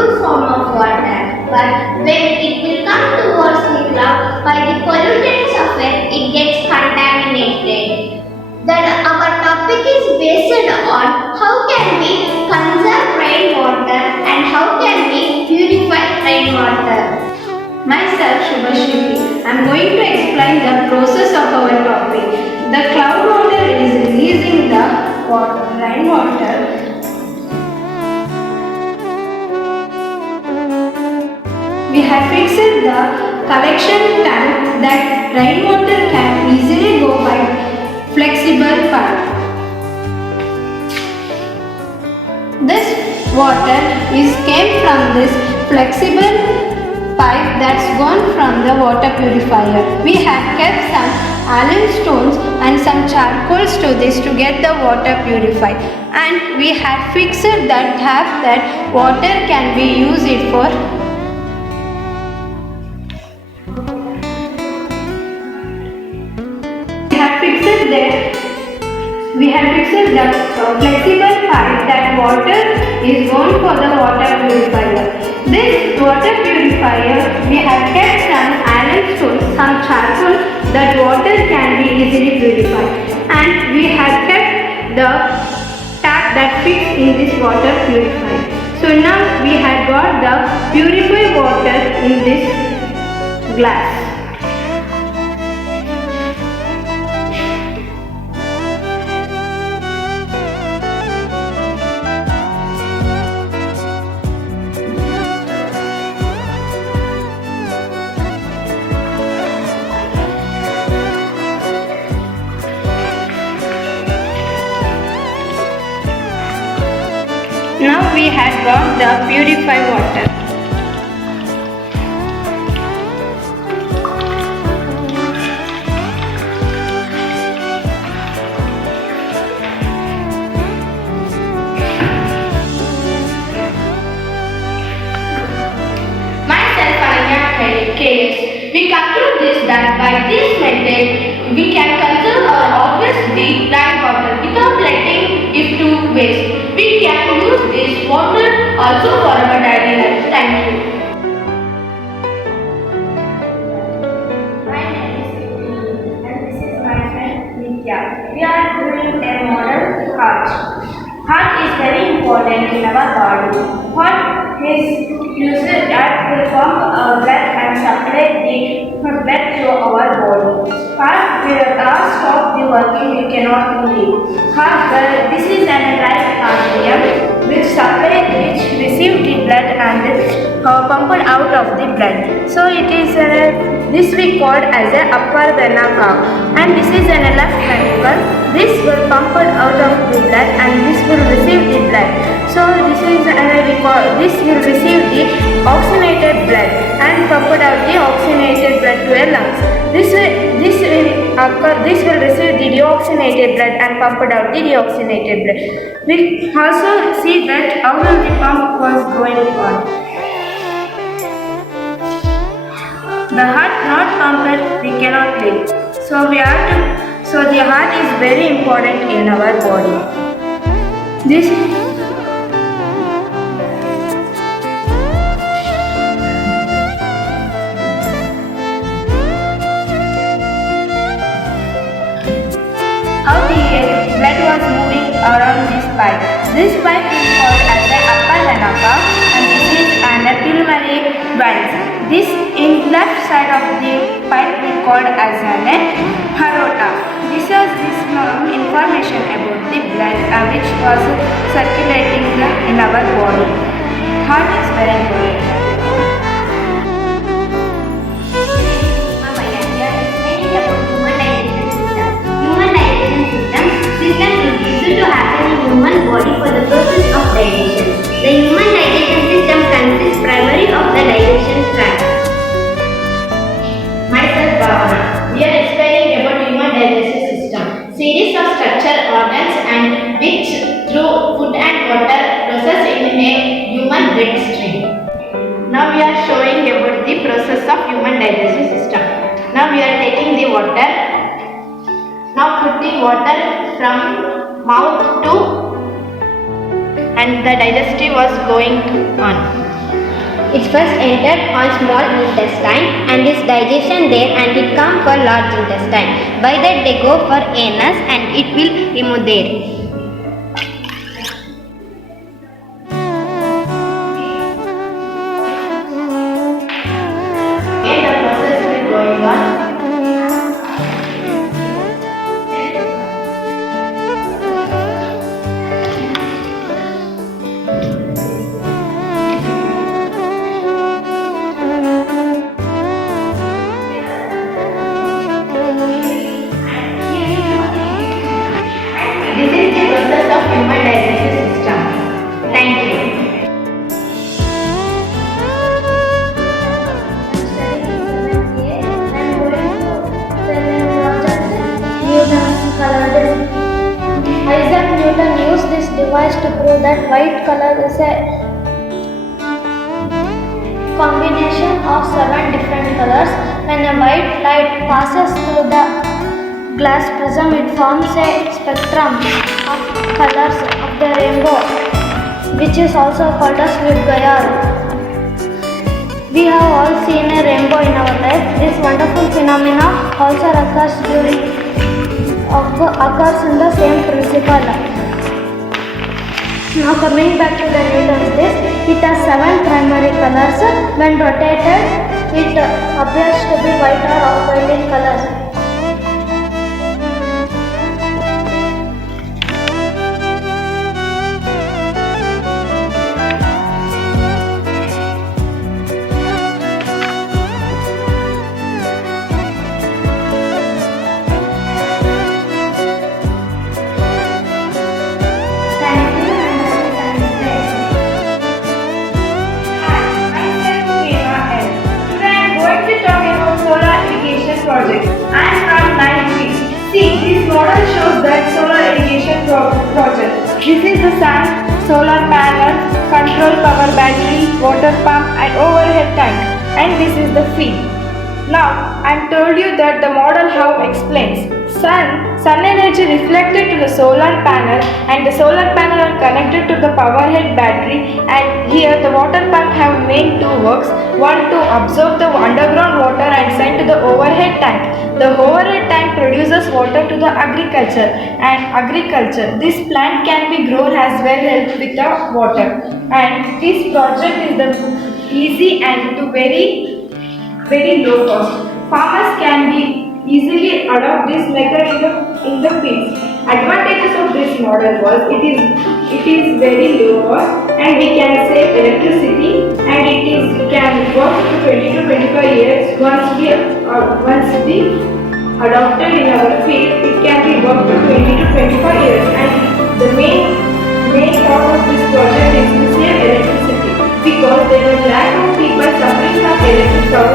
pure form of water. But when it will come towards the cloud, by the pollutants of it, it gets contaminated. Then our topic is based on how can we conserve rainwater and how can we purify rainwater. Myself Shubhashri. I am going to explain the process of our topic. The cloud water is releasing the rainwater. We have fixed the collection tank that rainwater can easily go by flexible pipe. This water came from this flexible pipe that's gone from the water purifier. We have kept some alum stones and some charcoals to this to get the water purified, and we have fixed that tap that water can be used for. We have fixed the flexible pipe that water is going for the water purifier. This water purifier, we have kept some alum stones, some charcoal that water can be easily purified, and we have kept the tap that fits in this water purifier. So now we have got the purified water in this glass. Now we have got the purified water. Myself, Anya Kales. We conclude this that by this method, we can conserve or harvest the rainwater without letting it to waste. We can use this water also for our daily life. Thank you. My name is Siti and this is my friend Nitya. We are doing a model heart. Heart is very important in our body. Heart is used to pump our blood and supply the blood to our body. Heart will stop the working, we cannot live. Heart, this is an right arterium which receive the blood and pumped out of the blood. So it is this we called as a upper vena cava, and this is an left ventricle. This will pump out of the blood and this will receive the blood. So this will receive the oxygenated blood and pumped out the oxygenated blood to a lungs. This will receive the deoxygenated blood and pumped out the deoxygenated blood. We also see that how the pump was going on. The heart not pumped, we cannot live. So the heart is very important in our body. How the blood was moving around this pipe. This pipe is called as the upper vena cava, and this is an pulmonary valve. This in left side of the pipe we called as an aorta. This is information about the blood which was circulating in our body. Heart is very important. To happen in human body for the purpose of digestion. The human digestion system consists primarily of the digestion tract. Myself, Bhavana. We are explaining about human digestive system. Series of structural organs and which through food and water process in a human bloodstream. Now we are showing about the process of human digestive system. Now we are taking the water. Now putting water from mouth to, and the digestive was going on. It first entered on small intestine and is digestion there and it come for large intestine. By that they go for anus and it will remove there. And the process will going on. This is the process of human digestive system. Thank you. Isaac Newton used this device to prove that white color is a combination of 7 different colors. When a white light passes through the glass prism, it forms a spectrum of colors of the rainbow, which is also called as Vidgayar. We have all seen a rainbow in our life. This wonderful phenomena also occurs in the same principle. Now coming back to the Newton's disk, it has 7 primary colors. When rotated, it appears to be white or off-white in colors. Project. I am from 9th week. See, this model shows that solar irrigation project. This is the sun, solar panel, control power battery, water pump and overhead tank. And this is the feed. Now, I am told you that the model how explains. Sun energy reflected to the solar panel and the solar panel are connected to the power head battery, and here the water pump have main 2 works. One to absorb the underground water and send to the overhead tank. The overhead tank produces water to the agriculture, this plant can be grown as well with the water. And this project is the easy and to very low cost. Farmers can be easily adopt this method in the fields. Advantages of this model was it is very low cost and we can save electricity, and it can work for 20 to 25 years. Once we adopted in our field, it can be worked for 20 to 25 years. And the main thought of this project is to save electricity, because there was lack of people suffering from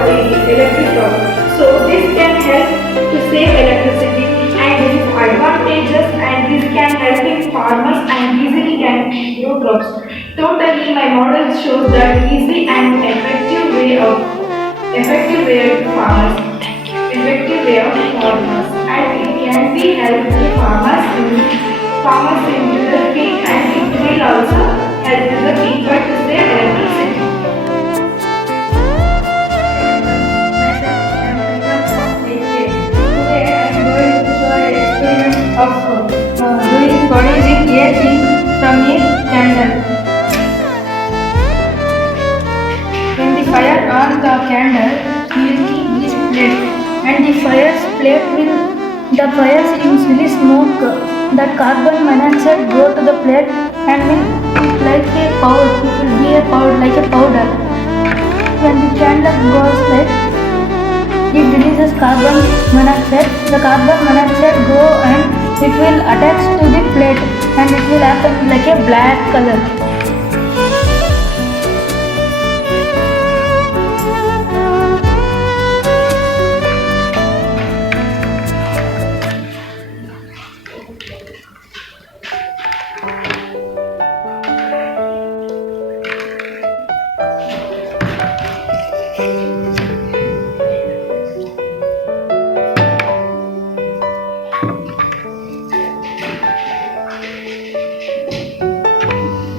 electric power. So this can help to save electricity, and this is advantageous, and this can help in farmers and easily can grow crops. Totally, my model shows that easy and effective way of farmers, and it can be help to farmers into the field, and it will also help to the people to save electricity. Of producing air from a candle. When the fire on the candle, you will keep this plate, and the fire usually smoke. The carbon monoxide go to the plate and will be like a powder. It will be a powder like a powder. When the candle goes like, it releases carbon monoxide. The carbon monoxide go and it will attach to the plate, and it will happen like a black color.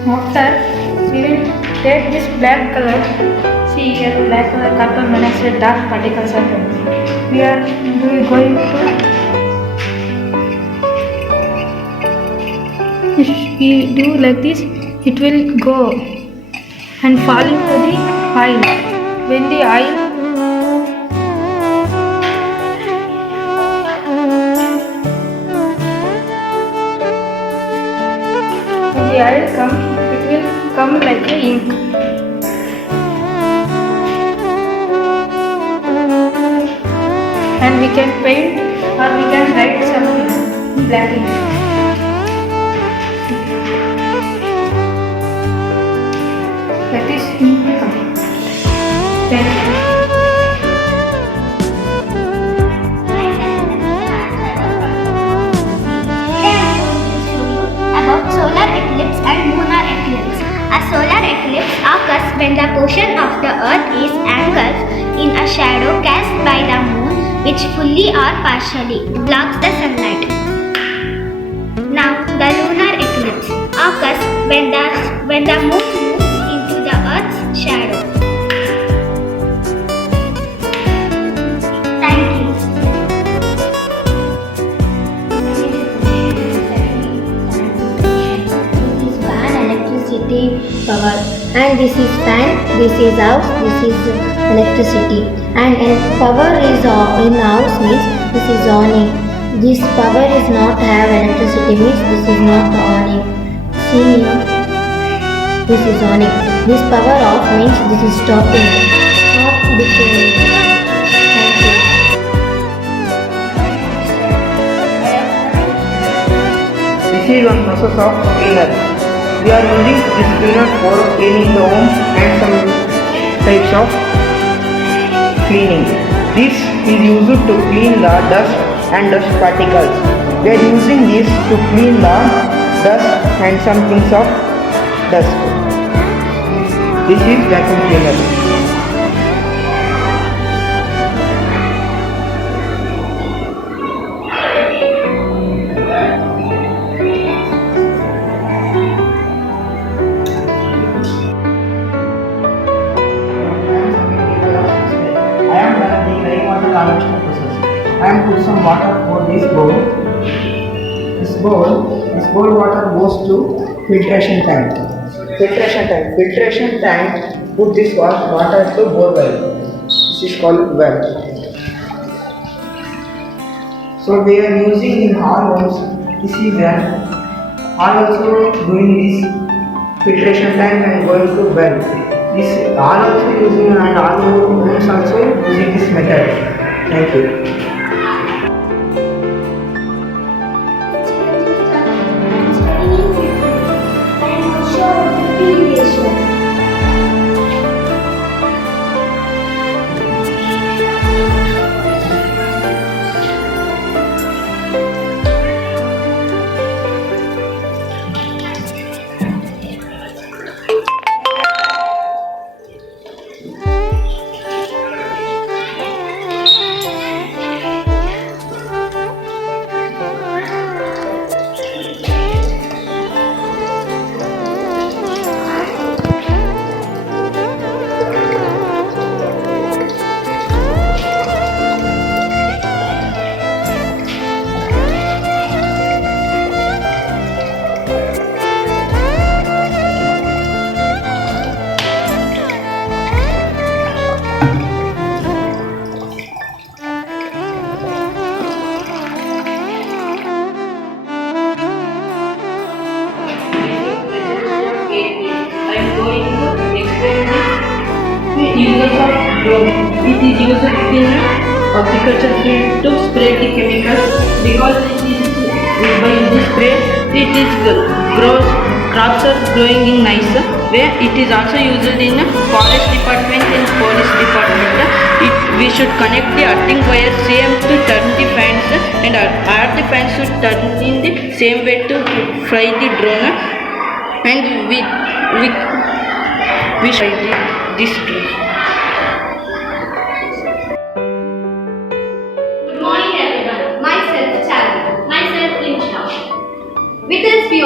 After, we will Take this black color. See here, black color carbon monoxide dark particles are coming. We are going to. If we do like this, it will go and fall into the oil. When the oil comes, it will come like a ink. And we can paint or we can write something in black ink. That is ink. Thank you. About solar eclipse and lunar eclipse. A solar eclipse occurs when the portion of the earth is engulfed in a shadow cast by the moon, which fully or partially blocks the sunlight. Now, the lunar eclipse occurs when the moon moves into the earth's shadow. Thank you. Electricity power, and this is fan, this is house, this is electricity, and power is in house means this is awning. This power is not have electricity means this is not awning. See here, this is awning. This power off means this is stopping. Stop between. Thank you. This is one process of cleaner. We are using this cleaner for cleaning the homes and some types of cleaning. This is used to clean the dust and dust particles. We are using this to clean the dust and some things of dust. This is vacuum cleaner. I am put some water for this bowl. This bowl water goes to filtration tank. Filtration tank put this water to bore well. This is called well. So we are using in all homes. This is well. All also doing this filtration tank and going to well. This all also using and all homes also using this method. Thank you. Uses of drone. It is used in agriculture field to spray the chemicals because by this spray it is grows, crops are growing in nice way. It is also used in forest department and police department. We should connect the earthing wire same to turn the fans and our the fans should turn in the same way to fly the drone, and we should this drone. Good morning everyone. Myself Charlie. Myself Linsha. With us we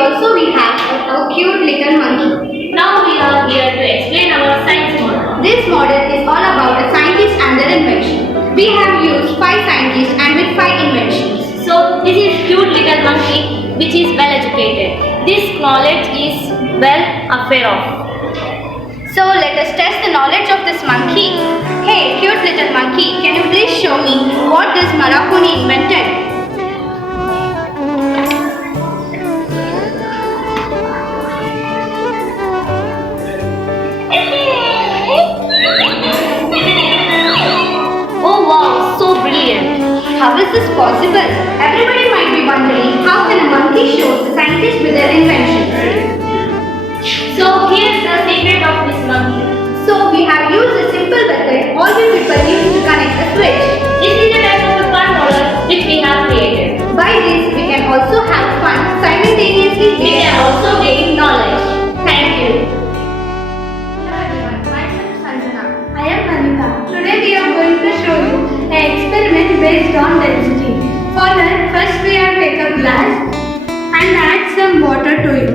have a cute little monkey. Now we are here to explain our science model. This model is all about a scientist and their invention. We have used 5 scientists and with 5 inventions. So this is cute little monkey which is well educated. This knowledge is well affair of. So let us test the knowledge of this monkey. Hey, cute little monkey, can you please show me what this Maraconi invented? Oh wow, so brilliant. How is this possible? Everybody might be wondering how can a monkey show the scientist with their invention? So here's the secret of this monkey. So we have used a simple method all we people use to connect the switch. This is a type of a fun model which we have created. By this we can also have fun simultaneously. We can also gain knowledge. Thank you. Hello everyone, myself Sanjana. I am Manika. Today we are going to show you an experiment based on density. For that, first we have take a glass and add some water to it.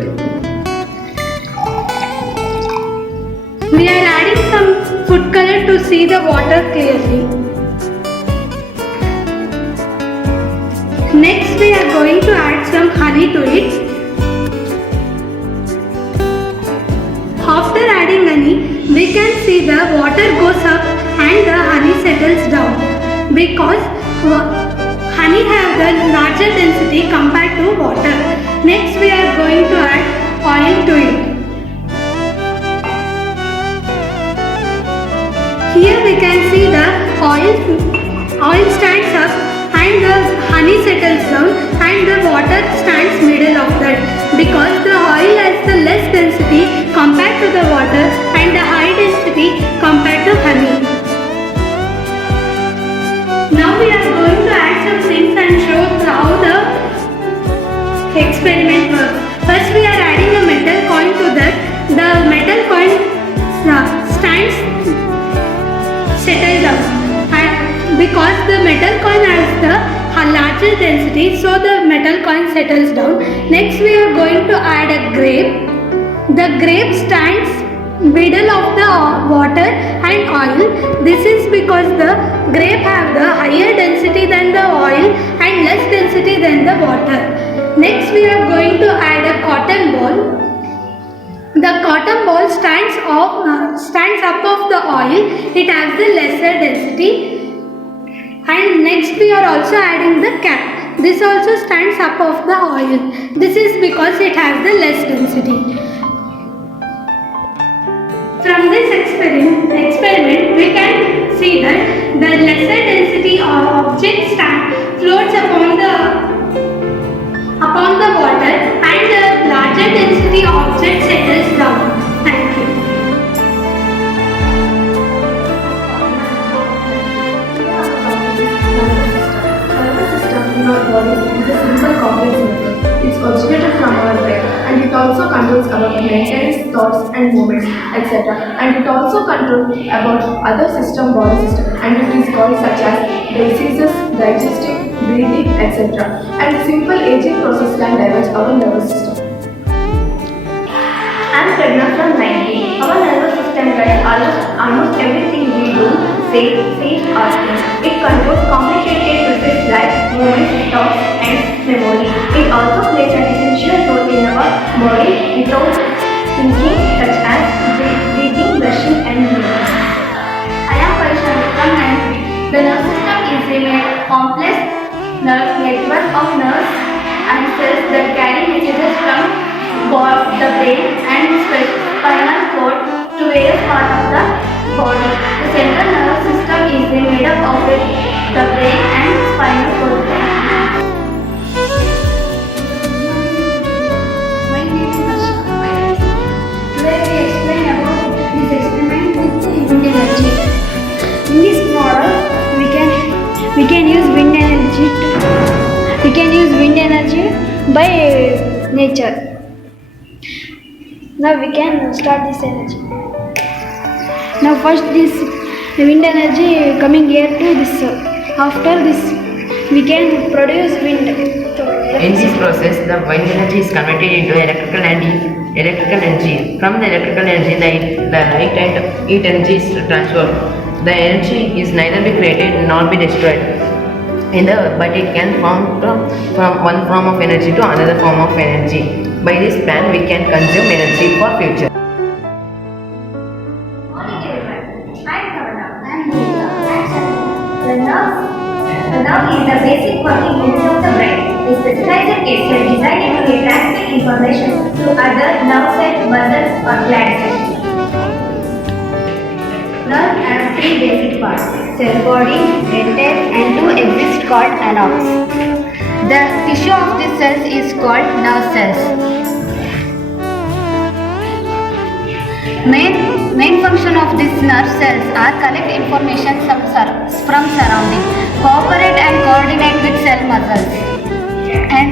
We are adding some food color to see the water clearly. Next we are going to add some honey to it. After adding honey, we can see the water goes up and the honey settles down because honey have the larger density compared to water. Next we are going to add oil to it. Here we can see the oil stands up and the honey settles down and the water stands middle of that because the oil has the less density compared to the water and the high density compared to honey. Now we are going to add some things and show how the experiment works. First we are adding a metal coin to that. The metal coin stands settle down and because the metal coin has the larger density, so the metal coin settles down. Next we are going to add a grape. The grape stands middle of the water and oil. This is because the grape have the higher density than the oil and less density than the water. Next we are going to add a cotton ball. The cotton ball stands up of the oil. It has the lesser density. And next we are also adding the cap. This also stands up of the oil. This is because it has the less density. From this experiment we can see that the lesser density object floats upon the water and the larger density object settles down. Thank you. Nervous system in our body is a simple complex method. It's originated from our brain and it also controls our maintenance, thoughts and movements, etc. And it also controls about other body system, and it is called such as diseases, digestive, breathing, etc. And simple aging process can damage our nervous system. I'm Pragna from 90. Our nervous system does almost everything we do, say, or think. It controls complicated processes like movements, thoughts, and memory. It also plays an essential role in our body without thinking, such as breathing, brushing, and moving. I am Parishani from 90. The nervous system is a complex network of nerves and cells that carry messages from the brain and spinal cord to various parts of the body. The central nervous system is made up of the brain and spinal cord. My name is Ashna. Today we explain about this experiment with wind energy. In this model, we can use wind energy. We can use wind energy by nature. Now we can start this energy. Now first this wind energy coming here to this. After this We can produce wind. In this process, the wind energy is converted into electrical energy. From the electrical energy, the light and heat energy is transformed. The energy is neither be created nor be destroyed in the earth, but it can form from one form of energy to another form of energy. By this plan, we can consume energy for future. Morning everyone. I'm Kavana. I'm Deepika. I'm Shakti. The nerve is the basic working unit of the brain. A specialized crystal designed to transmit information to other nerve cells, muscles or gland cells. Nerve has three basic parts: cell body, dentate, and two exist called annex. The tissue of these cells is called nerve cells. Main function of these nerve cells are collect information from surroundings, cooperate and coordinate with cell muscles, and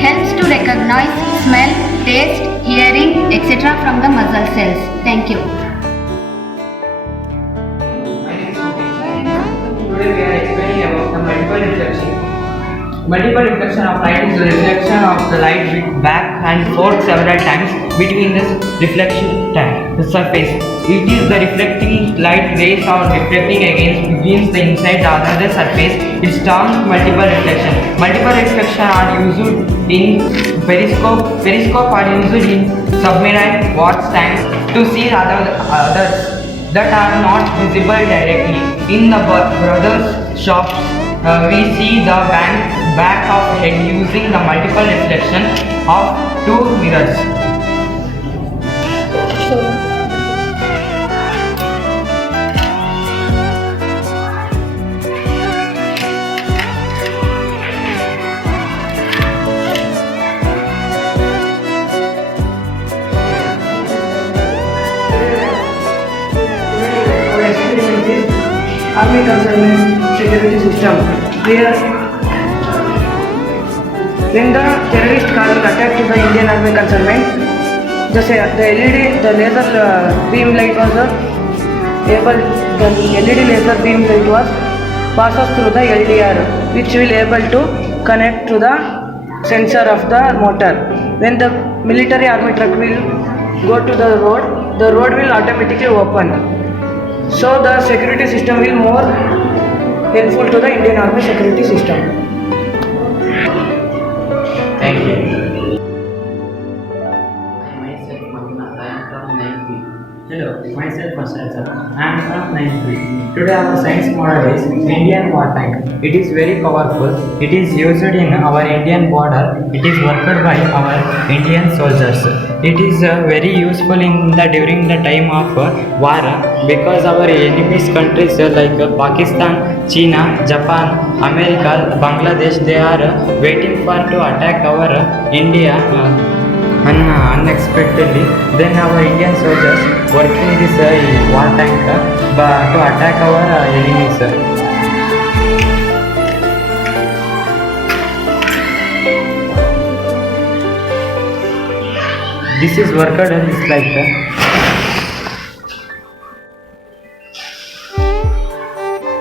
helps to recognize, smell, taste, hearing, etc. from the muscle cells. Thank you. Today we are explaining about the multiple reflection. Multiple reflection of light is the reflection of the light with back and forth several times between the reflection time, the surface. It is the reflecting light rays are reflecting against the inside the other surface. It's termed multiple reflection. Multiple reflection are used in periscope. Periscope are used in submarine watch tanks to see others that are not visible directly. In the brothers' shops, we see the back of head using the multiple reflection of two mirrors. Our experiment is Army Consignment Security System. Here, when the terrorist car will attack to the Indian Army Consignment, the LED, the laser beam light was the LED laser beam light was passes through the LDR, which will able to connect to the sensor of the motor. When the military army truck will go to the road will automatically open. So the security system will more helpful to the Indian Army security system. Thank you. Hello, myself Ashraf. I am from 9th grade. Today our science model is Indian war tank. It is very powerful. It is used in our Indian border. It is worked by our Indian soldiers. It is very useful during the time of war because our enemies countries like Pakistan, China, Japan, America, Bangladesh, they are waiting for to attack our India. Unexpectedly, then our Indian soldiers working this war tank to attack our enemies. This is worked and it's like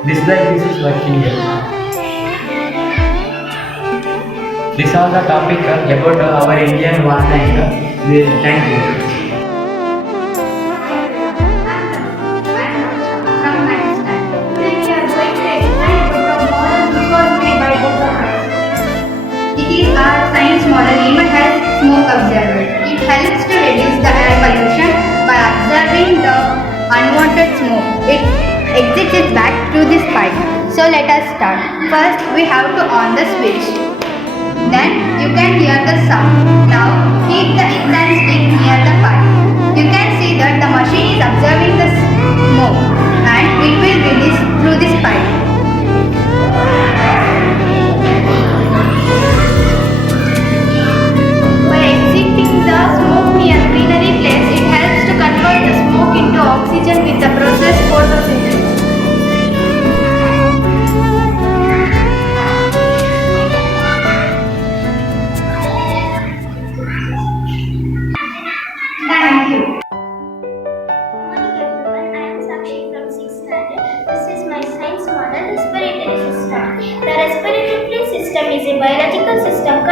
this is working here. These are the topic about our Indian war tank. Thank you. It is our science model even has smoke observer. It helps to reduce the air pollution by observing the unwanted smoke. It exits it back to this pipe. So let us start. First we have to on the switch. Then you can hear the sound. Now keep the inline stick near the pipe. You can see that the machine is observing the smoke and it will release through this pipe. By exiting the smoke near greenery place, it helps to convert the smoke into oxygen with the process photosynthesis. Thank you.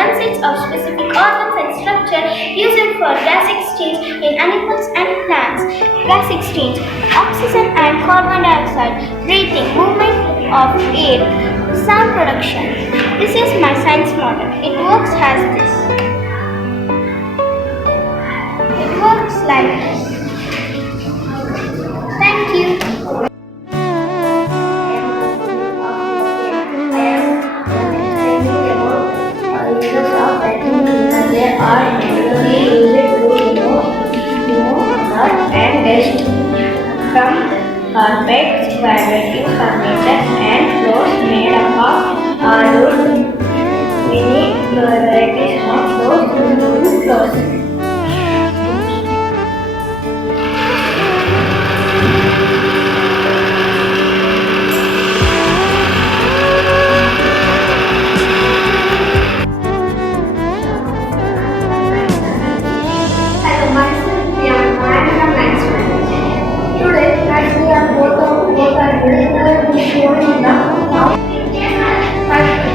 consists of specific organs and structure used for gas exchange in animals and plants. Gas exchange, oxygen and carbon dioxide, breathing, movement of air, sound production. This is my science model. It works as this. It works like this. Thank you. There are three used to remove dust and dust from carpets, vibrating furniture and floors made up of hardwood. Many varieties of those include floors. Hello, myself Priyanka. I am from 9th standard. Today, as we are both are here, today we showing the how.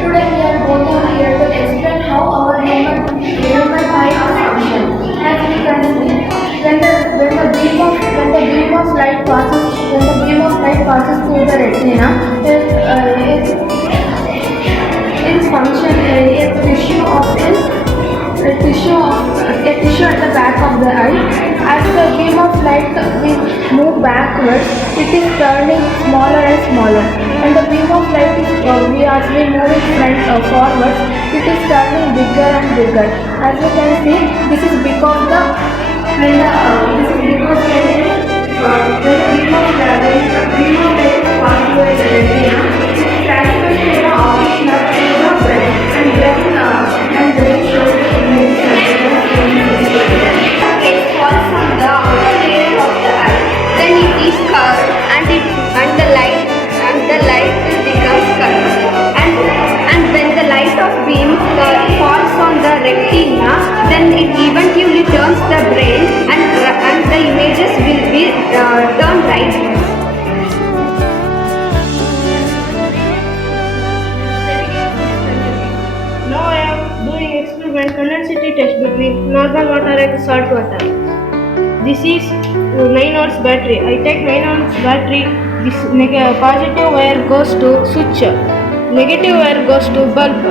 Today we are both are here to explain how our human eye function. As we can see, when the beam of light passes through the retina, its function a tissue at the back of the eye. As the beam of light will move backwards, it is turning smaller and smaller. And the beam of light is as we moving forwards, it is turning bigger and bigger. As you can see, this is because when the beam of light is passing through the retina, it is transferred to the optic nerve to the brain, and brain shows the image. It falls from the outer layer of the eye. Then it is curved, and the light will become curved. And when the light of beam falls on the retina, then it eventually turns the brain, and the images will be turned right. Now I am doing experiment condensity test between normal water and salt water. This is 9 hours battery. I take 9 hours battery. This positive wire goes to switch. Negative wire goes to bulb.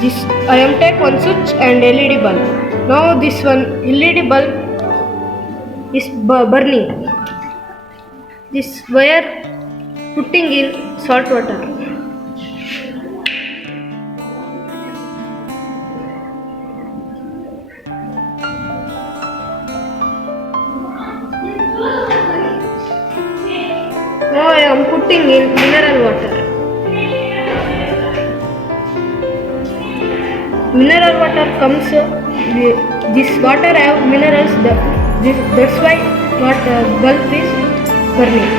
This I am take one switch and LED bulb. Now this one LED bulb is burning. This wire putting in salt water. Now I am putting in mineral water. Mineral water comes. This water have minerals. That's why bulb is burning.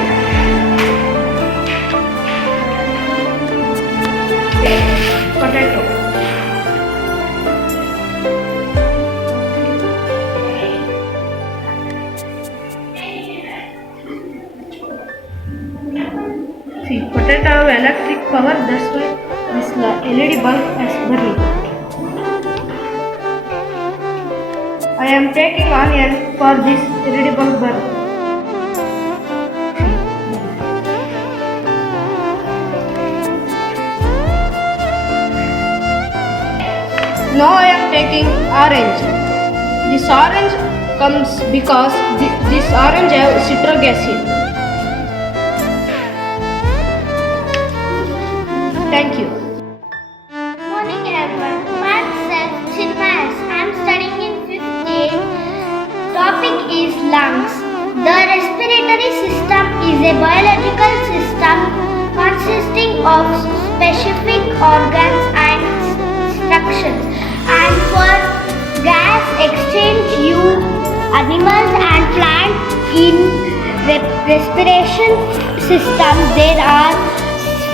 Potato. See, potato have electric power, that's why this LED bulb is burning. I am taking onion for this LED bulb burn. Now I am taking orange. This orange comes because this orange have citric acid. Thank you. Morning everyone. Myself Chinmayas. I am studying in 5th grade. Topic is lungs. The respiratory system is a biological system consisting of specific organs and structures. And for gas exchange use, animals and plants in respiration system, there are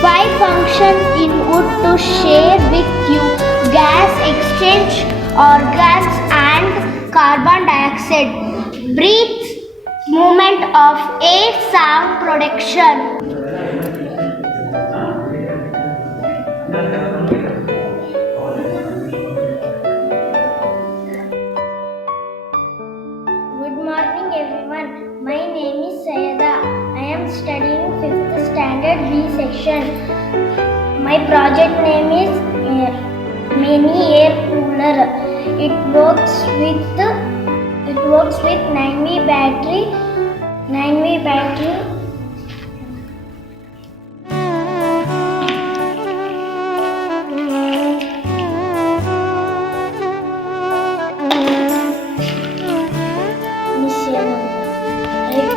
5 functions in wood to share with you: gas exchange, organs and carbon dioxide, breath, movement of air, sound production. project name is Mini Air Cooler. It works with 9V battery. 9V battery.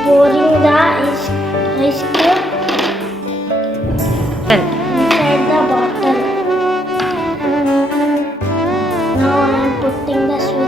Pouring the ice cube inside the bottle. Now I am putting the switch.